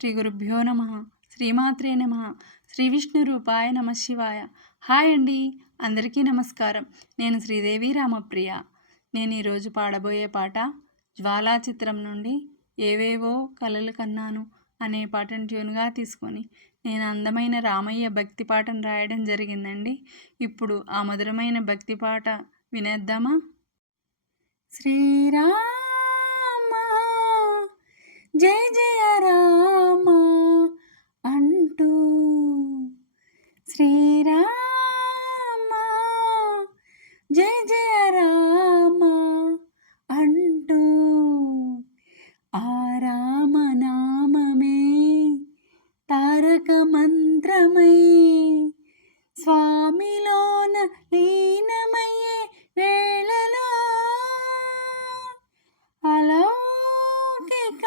శ్రీ గురుభ్యో నమః. శ్రీమాత్రే నమః. శ్రీ విష్ణు రూపాయ నమః శివాయ. హాయ్ అండి, అందరికీ నమస్కారం. నేను శ్రీదేవి రామప్రియ. నేను ఈరోజు పాడబోయే పాట జ్వాలా చిత్రం నుండి ఏవేవో కలలు కన్నాను అనే పాటను ట్యూన్గా తీసుకొని నేను అందమైన రామయ్య భక్తి పాటను రాయడం జరిగిందండి. ఇప్పుడు ఆ మధురమైన భక్తి పాట వినేద్దామా? శ్రీరామ జయ జయ రామ అంటూ, శ్రీరామ జయ జయ రామ అంటూ, ఆ రామనామమే తారక మంత్రమై స్వామిలోన లీనమయ్యే వేళలో అలౌకిక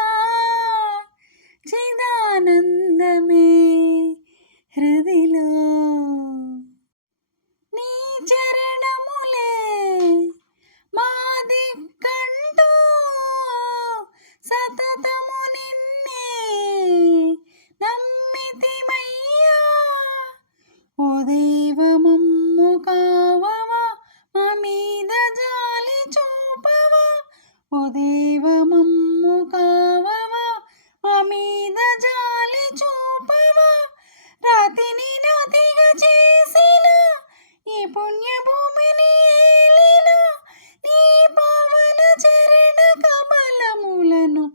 చిదానందమే హృదిలో. నీ చరణములే మాది కంటూ సతతము నిన్నే నమ్మితిమయ్యా. ఓ దైవమమ్ము కావవా, మా మీద జాలి చూపవా. ఓ దైవమమ్ము కావవా, మా మీద జాలి చూపవా. రాతిని నాతిగా చేసిన ఈ పుణ్యభూమిని ఏలిన నీ పావన చరణ కమలములను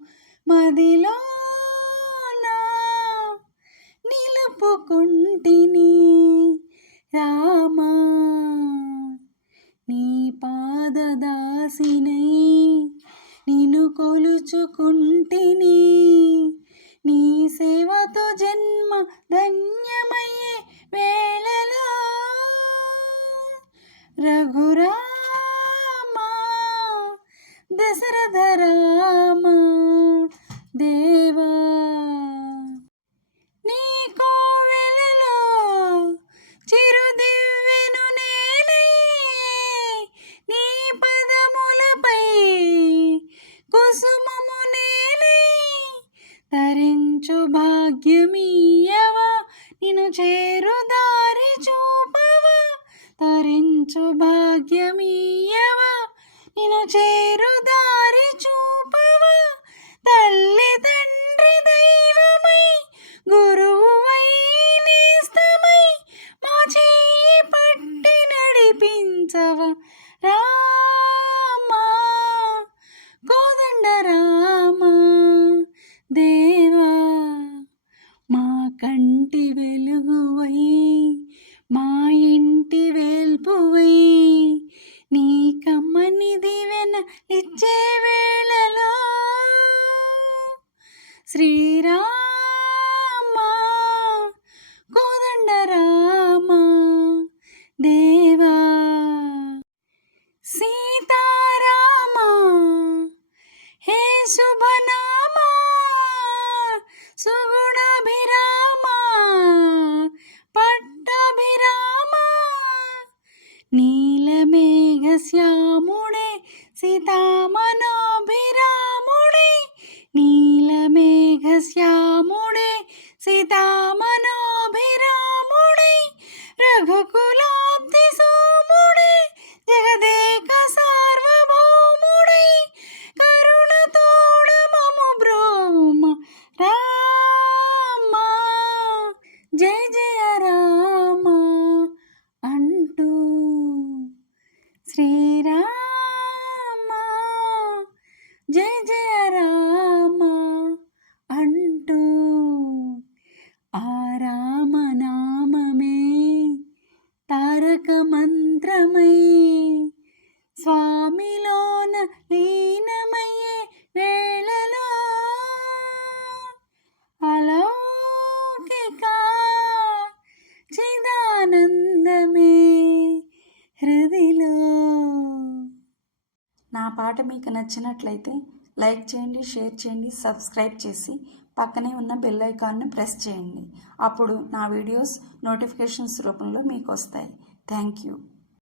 మదిలో నిలుపుకుంటిని రామా. నీ పాదదాసినై నిన్ను కొలుచుకుంటిని. నీ సేవతో జన్మ ధన్యమయ్యే వేళలో రఘురామ దశరథ రామ దేవా. నీ కోవెలలో చిరుదివ్వెను నేనై నీ పదములపై కుసుమము నేనై తరించు భాగ్యమీయవా. నిన్ను చేరు దారి చూపవా. తరించు భాగ్యమీయవా. నిన్ను చేరు దారి చూపవా. తల్లి తండ్రి దైవమై గురువువై నేస్తమై మా చేయి పట్టి నడిపించవా రామా. కోదండ రామ దేవా. మా కంటి వెలుగువై మా ఇంటి వేల్పువై నీ కమ్మని దీవెన ఇచ్చే వేళలో శ్రీరామ కోదండ రామ దేవా. సీతారామ హే శుభనామ సుగుణాభిరామ పట్టాభిరామ. నీలమేఘ శ్యాముడే సీతామనోభిరాముడే. నీలమేఘ శ్యాముడే సీతామనోభిరాముడే. రఘుకులాబ్ది సోముడే జగదేక సార్వభౌముడై కరుణ తోడ మము బ్రోమ రామ. జయ జయ రామ అంటూ, శ్రీరామ జయ జయ రామ అంటూ, ఆ రామనామమే తారక మంత్రమై స్వామిలోన లీనమయ్యే వేళలో అలౌకిక చిదానందమే హృదిలో. నా పాట మీకు నచ్చినట్లయితే లైక్ చేయండి, షేర్ చేయండి, సబ్స్క్రైబ్ చేసి పక్కనే ఉన్న బెల్ ఐకాన్ను ప్రెస్ చేయండి. అప్పుడు నా వీడియోస్ నోటిఫికేషన్స్ రూపంలో మీకు వస్తాయి. Thank you.